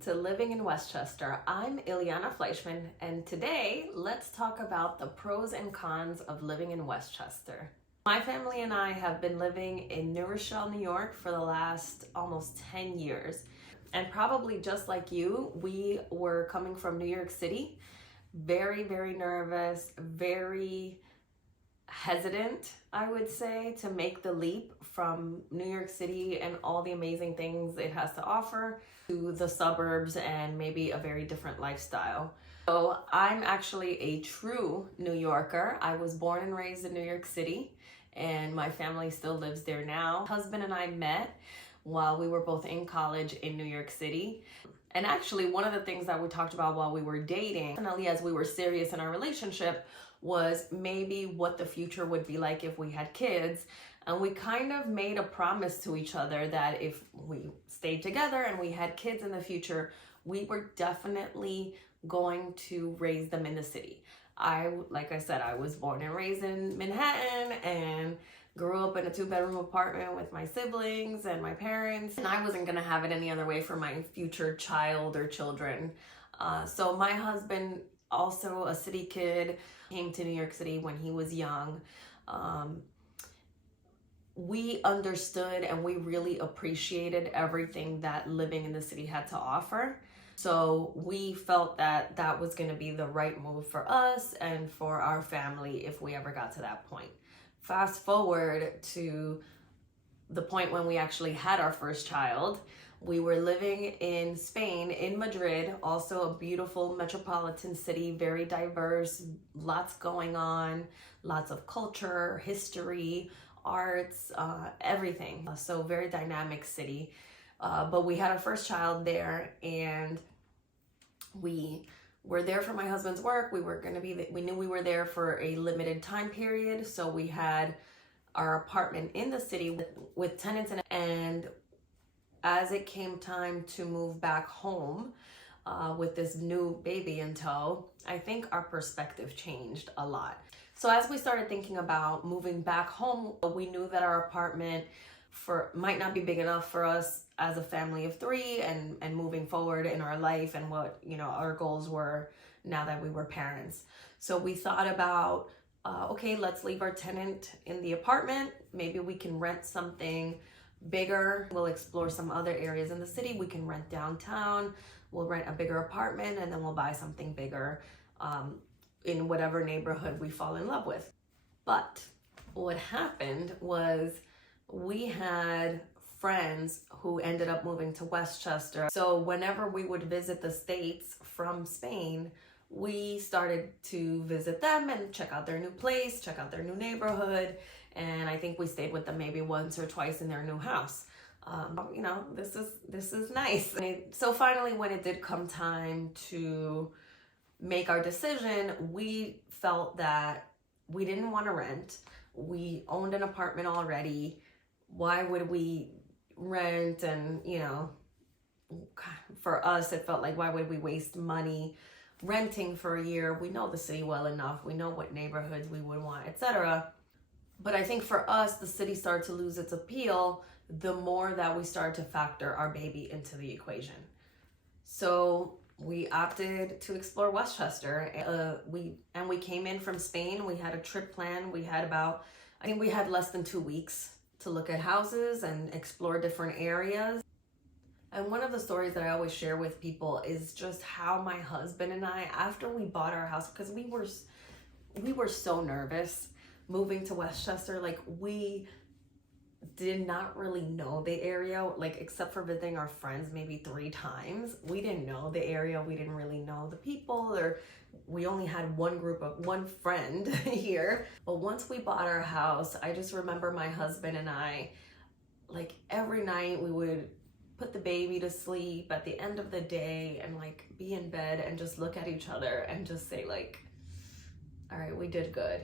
to Living in Westchester. I'm Ileana Fleischman, and today let's talk about the pros and cons of living in Westchester. My family and I have been living in New Rochelle, New York for the last almost 10 years. And probably just like you, we were coming from New York City, very, very nervous, very hesitant, I would say, to make the leap from New York City and all the amazing things it has to offer to the suburbs and maybe a very different lifestyle. So I'm actually a true New Yorker. I was born and raised in New York City, and my family still lives there now. My husband and I met while we were both in college in New York City. And actually, one of the things that we talked about while we were dating, definitely as we were serious in our relationship, was maybe what the future would be like if we had kids. And we kind of made a promise to each other that if we stayed together and we had kids in the future, we were definitely going to raise them in the city. Like I said, I was born and raised in Manhattan and grew up in a 2-bedroom apartment with my siblings and my parents. And I wasn't gonna have it any other way for my future child or children. So my husband, also a city kid, came to New York City when he was young. We understood and we really appreciated everything that living in the city had to offer. So we felt that that was going to be the right move for us and for our family if we ever got to that point. Fast forward to the point when we actually had our first child. We were living in Spain, in Madrid, also a beautiful metropolitan city, very diverse, lots going on, lots of culture, history, arts, everything. So very dynamic city. But we had our first child there, and we were there for my husband's work. We knew we were there for a limited time period. So we had our apartment in the city with tenants in it. And as it came time to move back home with this new baby in tow, I think our perspective changed a lot. So as we started thinking about moving back home, we knew that our apartment might not be big enough for us as a family of 3 and moving forward in our life and what our goals were now that we were parents. So we thought about, okay, let's leave our tenant in the apartment. Maybe we can rent something bigger. We'll explore some other areas in the city. We can rent downtown. We'll rent a bigger apartment, and then we'll buy something bigger in whatever neighborhood we fall in love with. But what happened was we had friends who ended up moving to Westchester. So whenever we would visit the States from Spain, we started to visit them and check out their new place, check out their new neighborhood. And I think we stayed with them maybe once or twice in their new house. This is nice. So finally, when it did come time to make our decision, we felt that we didn't want to rent. We owned an apartment already. Why would we rent? And for us, it felt like, why would we waste money renting for a year? We know the city well enough. We know what neighborhoods we would want, etc. But I think for us, the city started to lose its appeal the more that we started to factor our baby into the equation. So we opted to explore Westchester. We came in from Spain. We had a trip planned. We had less than 2 weeks to look at houses and explore different areas. And one of the stories that I always share with people is just how my husband and I, after we bought our house, because we were so nervous moving to Westchester, like we did not really know the area, like except for visiting our friends maybe 3 times. We didn't know the area. We didn't really know the people, or we only had one friend here. But once we bought our house, I just remember my husband and I, like every night we would put the baby to sleep at the end of the day and like be in bed and just look at each other and just say like, all right, we did good.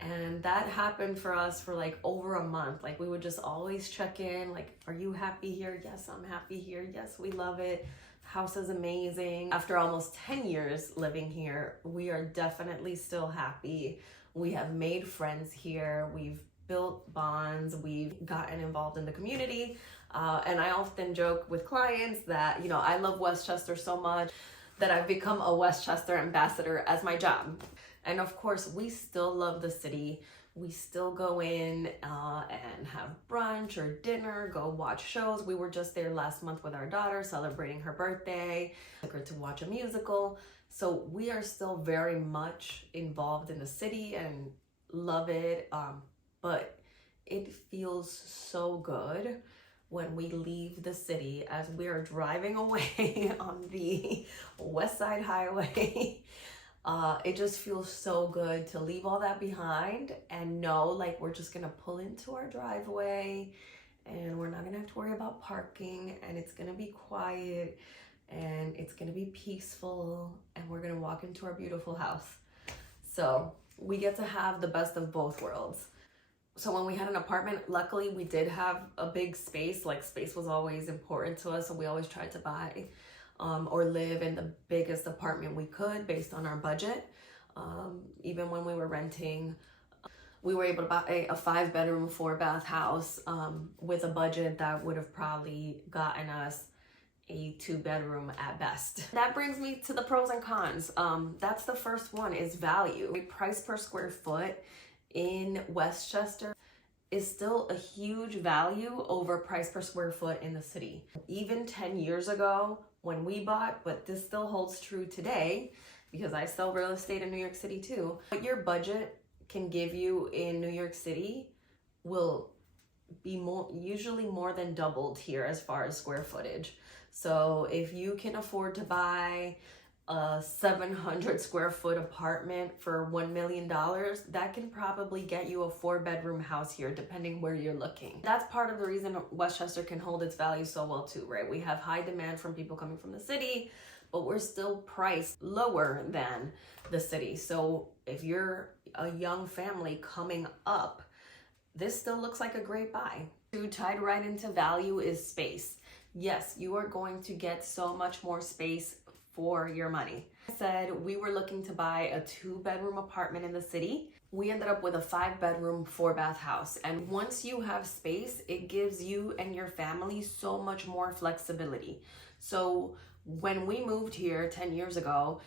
And that happened for us for like over a month. Like we would just always check in, like, are you happy here? Yes, I'm happy here. Yes, we love it. House is amazing. After almost 10 years living here, we are definitely still happy. We have made friends here. We've built bonds. We've gotten involved in the community. And I often joke with clients that, you know, I love Westchester so much that I've become a Westchester ambassador as my job. And of course, we still love the city. We still go in and have brunch or dinner, go watch shows. We were just there last month with our daughter celebrating her birthday. Took her to watch a musical. So we are still very much involved in the city and love it. But it feels so good when we leave the city as we are driving away on the West Side Highway. It just feels so good to leave all that behind and know like we're just gonna pull into our driveway and we're not gonna have to worry about parking, and it's gonna be quiet and it's gonna be peaceful, and we're gonna walk into our beautiful house. So we get to have the best of both worlds. So when we had an apartment, luckily we did have a big space. Like, space was always important to us, so we always tried to buy or live in the biggest apartment we could based on our budget. Even when we were renting, we were able to buy a 5-bedroom, 4-bath house with a budget that would have probably gotten us a 2-bedroom at best. That brings me to the pros and cons. That's the first one, is value. Price per square foot in Westchester is still a huge value over price per square foot in the city. Even 10 years ago when we bought, but this still holds true today because I sell real estate in New York City too. What your budget can give you in New York City will be usually more than doubled here as far as square footage. So if you can afford to buy a 700 square foot apartment for $1 million, that can probably get you a 4-bedroom house here, depending where you're looking. That's part of the reason Westchester can hold its value so well too, right? We have high demand from people coming from the city, but we're still priced lower than the city. So if you're a young family coming up, this still looks like a great buy. Tied right into value is space. Yes, you are going to get so much more space for your money. I said we were looking to buy a 2-bedroom apartment in the city. We ended up with a 5-bedroom, 4-bath house. And once you have space, it gives you and your family so much more flexibility. So when we moved here 10 years ago,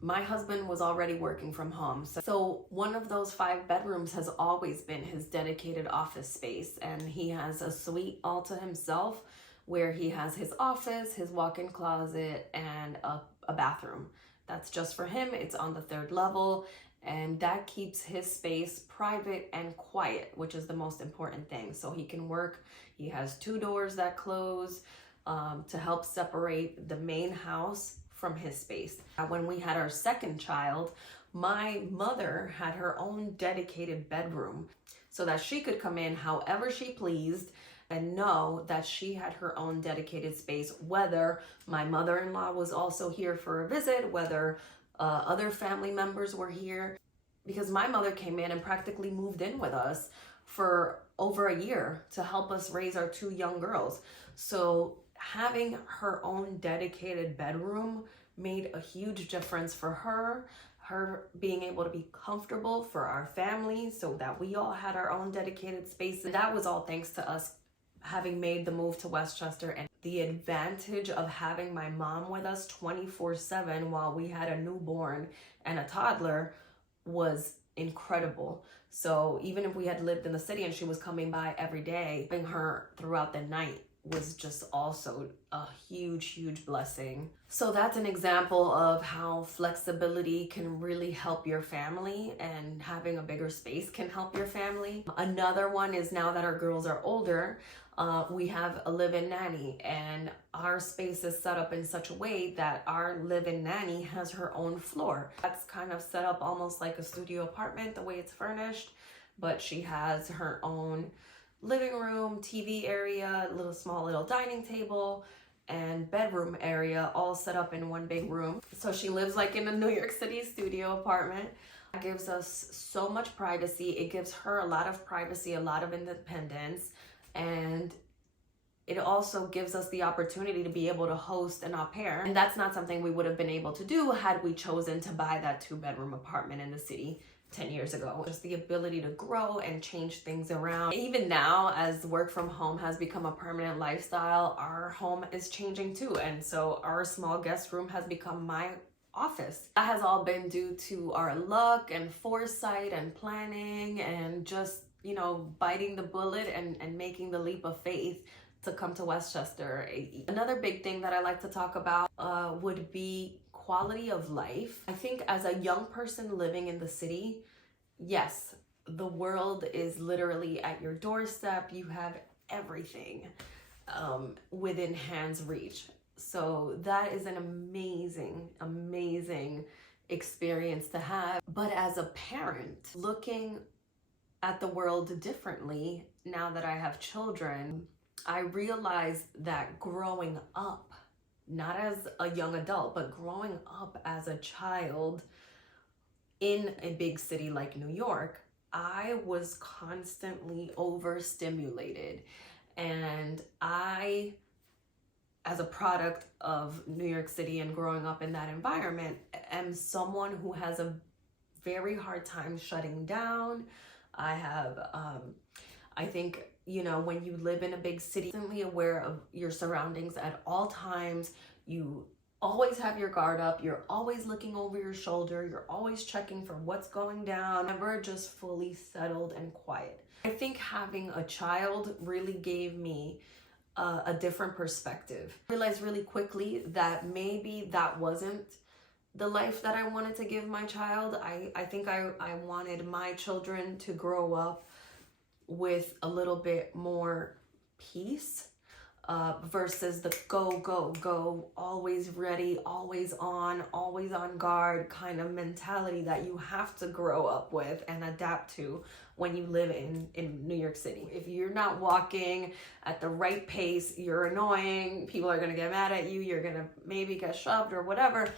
my husband was already working from home. So one of those 5 bedrooms has always been his dedicated office space. And he has a suite all to himself, where he has his office, his walk-in closet, and a bathroom. That's just for him. It's on the 3rd level, and that keeps his space private and quiet, which is the most important thing. So he can work. He has 2 doors that close to help separate the main house from his space. When we had our 2nd child, my mother had her own dedicated bedroom so that she could come in however she pleased and know that she had her own dedicated space, whether my mother-in-law was also here for a visit, whether other family members were here. Because my mother came in and practically moved in with us for over a year to help us raise our 2 young girls. So having her own dedicated bedroom made a huge difference for her being able to be comfortable, for our family, so that we all had our own dedicated space. And that was all thanks to us having made the move to Westchester, and the advantage of having my mom with us 24/7 while we had a newborn and a toddler was incredible. So even if we had lived in the city and she was coming by every day, having her throughout the night was just also a huge blessing. So that's an example of how flexibility can really help your family, and having a bigger space can help your family. Another one is, now that our girls are older, we have a live-in nanny, and our space is set up in such a way that our live-in nanny has her own floor. That's kind of set up almost like a studio apartment, the way it's furnished, but she has her own living room, TV area, small little dining table, and bedroom area, all set up in one big room. So she lives like in a New York City studio apartment. It gives us so much privacy. It gives her a lot of privacy, a lot of independence, and it also gives us the opportunity to be able to host an au pair. And that's not something we would have been able to do had we chosen to buy that 2-bedroom apartment in the city, 10 years ago. Just the ability to grow and change things around. Even now, as work from home has become a permanent lifestyle, our home is changing too. And so our small guest room has become my office. That has all been due to our luck and foresight and planning and just, you know, biting the bullet and making the leap of faith to come to Westchester. Another big thing that I like to talk about would be quality of life. I think as a young person living in the city, yes, the world is literally at your doorstep. You have everything within hand's reach. So that is an amazing, amazing experience to have. But as a parent, looking at the world differently now that I have children, I realized that growing up, not as a young adult, but growing up as a child in a big city like New York, I was constantly overstimulated. And I, as a product of New York City and growing up in that environment, am someone who has a very hard time shutting down. I have, I think, you know, when you live in a big city, constantly aware of your surroundings at all times. You always have your guard up. You're always looking over your shoulder. You're always checking for what's going down. Never just fully settled and quiet. I think having a child really gave me a different perspective. I realized really quickly that maybe that wasn't the life that I wanted to give my child. I think I wanted my children to grow up with a little bit more peace versus the go, go, go, always ready, always on guard kind of mentality that you have to grow up with and adapt to when you live in New York City. If you're not walking at the right pace, you're annoying, people are gonna get mad at you, you're gonna maybe get shoved or whatever.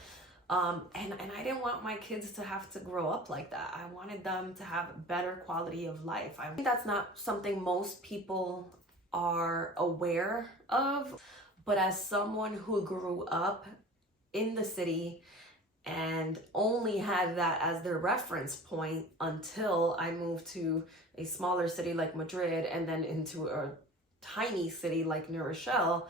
And I didn't want my kids to have to grow up like that. I wanted them to have better quality of life. I think that's not something most people are aware of, but as someone who grew up in the city and only had that as their reference point until I moved to a smaller city like Madrid and then into a tiny city like New Rochelle,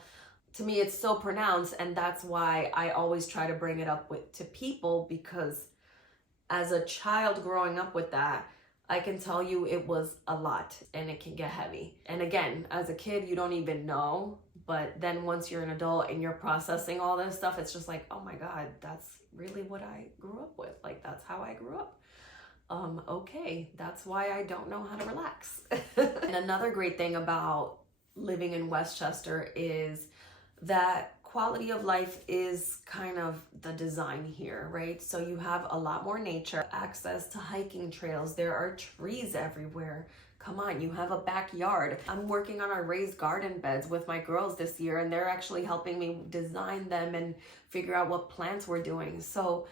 to me, it's so pronounced, and that's why I always try to bring it up to people, because as a child growing up with that, I can tell you it was a lot and it can get heavy. And again, as a kid, you don't even know, but then once you're an adult and you're processing all this stuff, it's just like, oh my God, that's really what I grew up with. Like, that's how I grew up. Okay, that's why I don't know how to relax. And another great thing about living in Westchester is that quality of life is kind of the design here, right? So you have a lot more nature, access to hiking trails. There are trees everywhere. Come on, you have a backyard. I'm working on our raised garden beds with my girls this year, and they're actually helping me design them and figure out what plants we're doing. So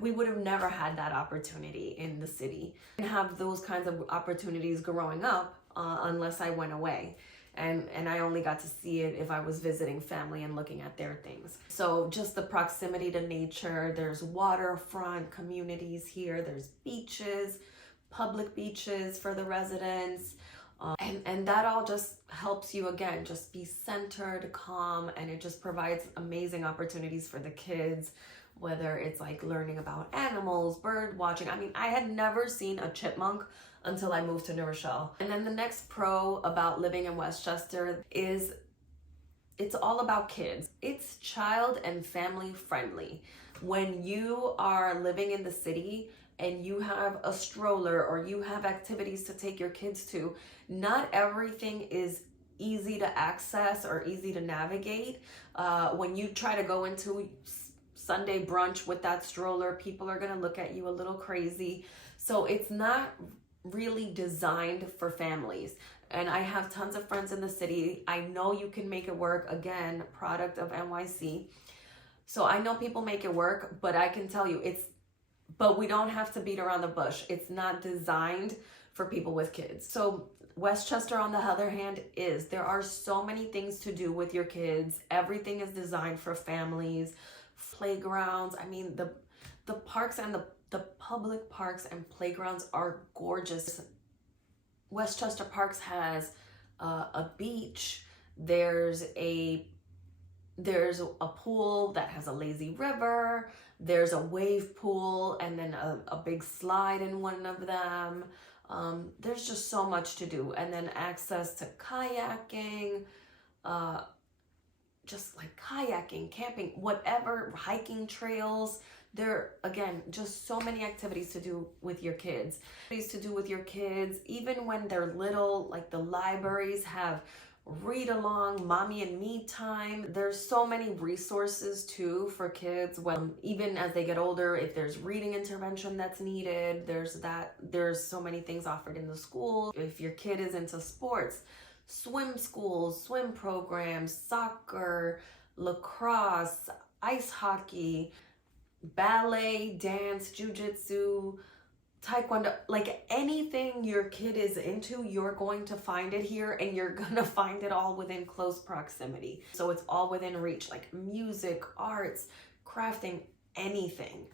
we would have never had that opportunity in the city and have those kinds of opportunities growing up unless I went away. And I only got to see it if I was visiting family and looking at their things. So just the proximity to nature, there's waterfront communities here, there's beaches, public beaches for the residents. And that all just helps you, again, just be centered, calm, and it just provides amazing opportunities for the kids, whether it's like learning about animals, bird watching. I mean, I had never seen a chipmunk until I moved to New Rochelle. And then the next pro about living in Westchester is it's all about kids. It's child and family friendly. When you are living in the city and you have a stroller or you have activities to take your kids to, not everything is easy to access or easy to navigate. When you try to go into Sunday brunch with that stroller, people are gonna look at you a little crazy. So it's not really designed for families. And I have tons of friends in the city. I know you can make it work. Again, product of NYC. So I know people make it work, but I can tell you but we don't have to beat around the bush. It's not designed for people with kids. So Westchester, on the other hand, there are so many things to do with your kids. Everything is designed for families, playgrounds. I mean, The parks and the public parks and playgrounds are gorgeous. Westchester Parks has a beach. There's a pool that has a lazy river. There's a wave pool and then a big slide in one of them. There's just so much to do. And then access to kayaking, just like kayaking, camping, whatever, hiking trails. There, again, just so many activities to do with your kids. Even when they're little, like the libraries have read along, mommy and me time. There's so many resources too for kids. Well, even as they get older, if there's reading intervention that's needed, there's so many things offered in the school. If your kid is into sports, swim schools, swim programs, soccer, lacrosse, ice hockey, ballet, dance, jujitsu, taekwondo, like anything your kid is into, you're going to find it here, and you're gonna find it all within close proximity. So it's all within reach, like music, arts, crafting, anything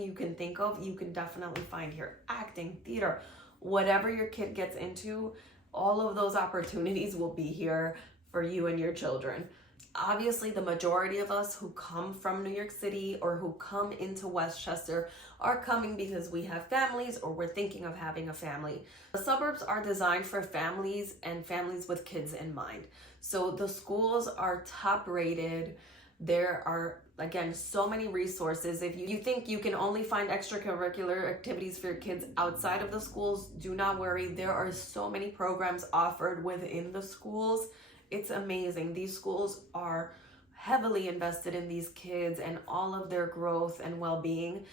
you can think of, you can definitely find here. Acting, theater, whatever your kid gets into, all of those opportunities will be here for you and your children. Obviously, the majority of us who come from New York City or who come into Westchester are coming because we have families or we're thinking of having a family. The suburbs are designed for families and families with kids in mind. So the schools are top rated. There are, again, so many resources. If you think you can only find extracurricular activities for your kids outside of the schools, do not worry. There are so many programs offered within the schools. It's amazing. These schools are heavily invested in these kids and all of their growth and well-being,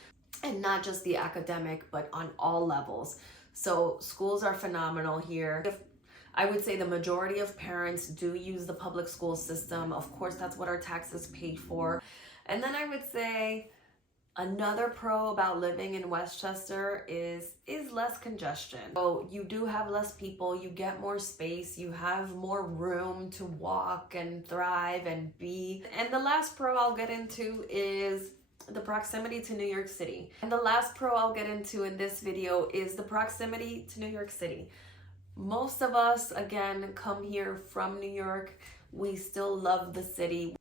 and not just the academic, but on all levels. So schools are phenomenal here. I would say the majority of parents do use the public school system. Of course, that's what our taxes pay for. And then I would say another pro about living in Westchester is less congestion. So you do have less people, you get more space, you have more room to walk and thrive and be. And the last pro I'll get into is the proximity to New York City. And the last pro I'll get into in this video is the proximity to New York City. Most of us, again, come here from New York. We still love the city.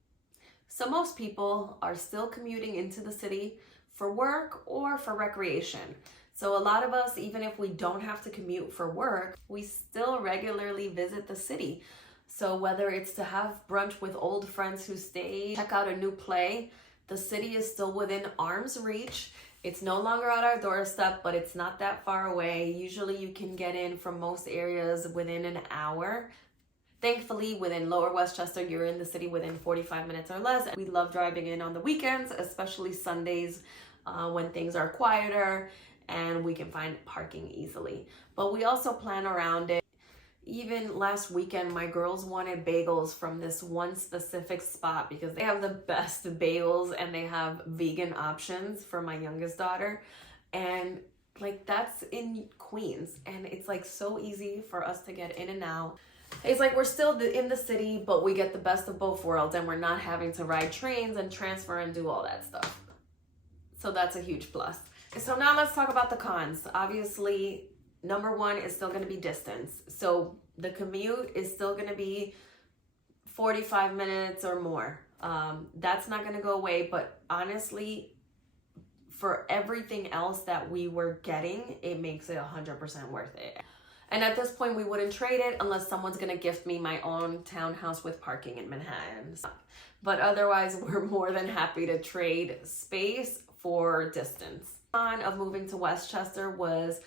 So most people are still commuting into the city for work or for recreation. So a lot of us, even if we don't have to commute for work, we still regularly visit the city. So whether it's to have brunch with old friends who stay, check out a new play, the city is still within arm's reach. It's no longer at our doorstep, but it's not that far away. Usually you can get in from most areas within an hour. Thankfully, within Lower Westchester, you're in the city within 45 minutes or less. We love driving in on the weekends, especially Sundays when things are quieter and we can find parking easily. But we also plan around it. Even last weekend, my girls wanted bagels from this one specific spot because they have the best bagels and they have vegan options for my youngest daughter. And like, that's in Queens, and it's like so easy for us to get in and out. It's like we're still in the city, but we get the best of both worlds, and we're not having to ride trains and transfer and do all that stuff. So that's a huge plus. So now let's talk about the cons. Obviously, number one is still going to be distance. So the commute is still going to be 45 minutes or more. That's not going to go away, but honestly, for everything else that we were getting, it makes it 100% worth it. And at this point, we wouldn't trade it unless someone's gonna gift me my own townhouse with parking in Manhattan. But otherwise, we're more than happy to trade space for distance. Con of moving to Westchester was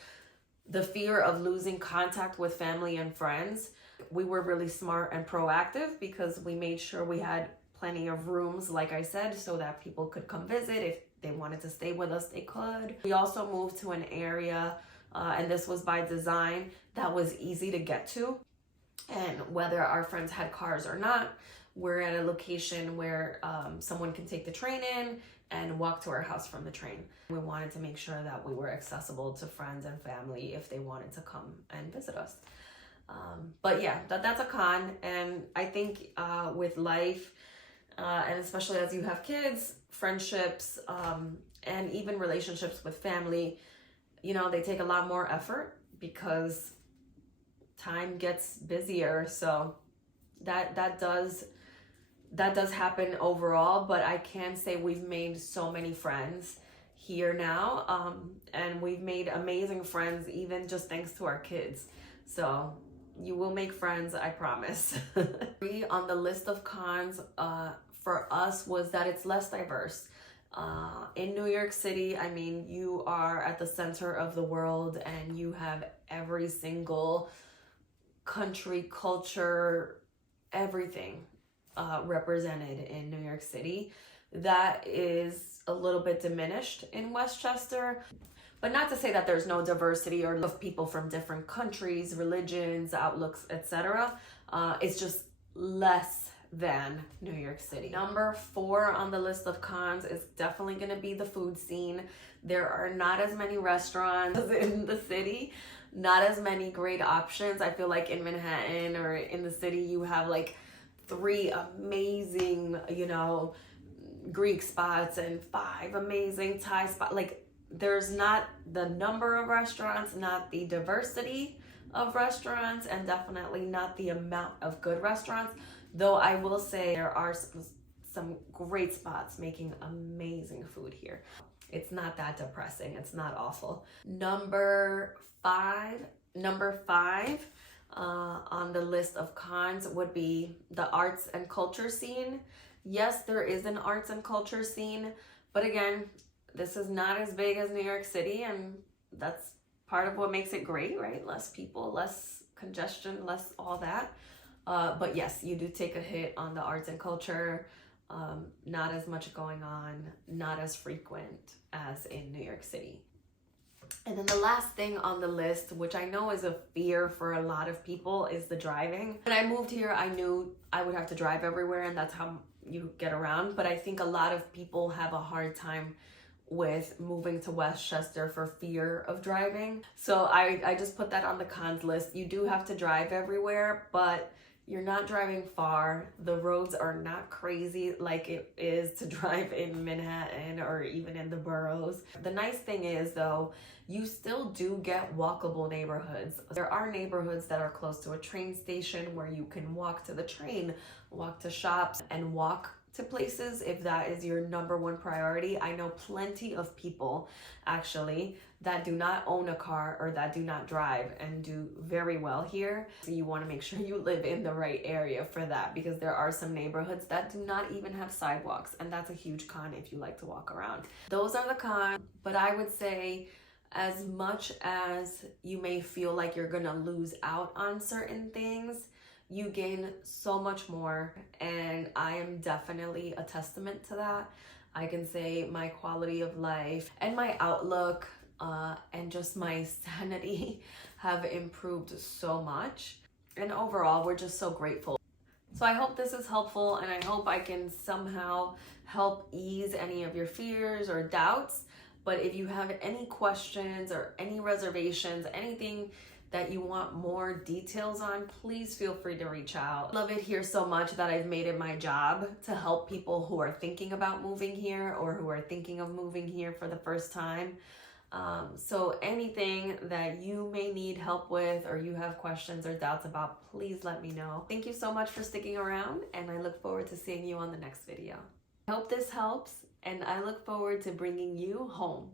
the fear of losing contact with family and friends. We were really smart and proactive because we made sure we had plenty of rooms, like I said, so that people could come visit. If they wanted to stay with us, they could. We also moved to an area, and this was by design, that was easy to get to. And whether our friends had cars or not, we're at a location where someone can take the train in and walk to our house from the train. We wanted to make sure that we were accessible to friends and family if they wanted to come and visit us. But yeah, that's a con. And I think with life, And especially as you have kids, friendships, and even relationships with family, you know, they take a lot more effort because time gets busier. So that does happen overall, but I can say we've made so many friends here now, and we've made amazing friends even just thanks to our kids. So you will make friends, I promise. On the list of cons for us was that it's less diverse. In New York City, I mean, you are at the center of the world and you have every single country, culture, everything represented in New York City. That is a little bit diminished in Westchester, but not to say that there's no diversity or of people from different countries, religions, outlooks, etc. It's just less than New York City. Number 4 on the list of cons is definitely going to be the food scene. There are not as many restaurants in the city, not as many great options. I feel like in Manhattan or in the city, you have like 3 amazing, you know, Greek spots and 5 amazing Thai spots. Like, there's not the number of restaurants, not the diversity of restaurants, and definitely not the amount of good restaurants. Though I will say there are some great spots making amazing food here. It's not that depressing. It's not awful. Number five on the list of cons would be the arts and culture scene. Yes, there is an arts and culture scene, but again, this is not as big as New York City, and that's part of what makes it great, right? Less people, less congestion, less all that. But yes, you do take a hit on the arts and culture. Not as much going on, not as frequent as in New York City. And then the last thing on the list, which I know is a fear for a lot of people, is the driving. When I moved here, I knew I would have to drive everywhere, and that's how you get around. But I think a lot of people have a hard time with moving to Westchester for fear of driving. So I just put that on the cons list. You do have to drive everywhere, but you're not driving far. The roads are not crazy like it is to drive in Manhattan or even in the boroughs. The nice thing is, though, you still do get walkable neighborhoods. There are neighborhoods that are close to a train station where you can walk to the train, walk to shops, and walk to places if that is your number 1 priority. I know plenty of people actually that do not own a car or that do not drive and do very well here. So you want to make sure you live in the right area for that, because there are some neighborhoods that do not even have sidewalks, and that's a huge con if you like to walk around. Those are the cons, but I would say as much as you may feel like you're gonna lose out on certain things, you gain so much more, and I am definitely a testament to that. I can say my quality of life and my outlook and just my sanity have improved so much, and overall we're just so grateful. So I hope this is helpful, and I hope I can somehow help ease any of your fears or doubts. But if you have any questions or any reservations, anything that you want more details on, please feel free to reach out. I love it here so much that I've made it my job to help people who are thinking about moving here or who are thinking of moving here for the first time. So anything that you may need help with or you have questions or doubts about, please let me know. Thank you so much for sticking around, and I look forward to seeing you on the next video. I hope this helps, and I look forward to bringing you home.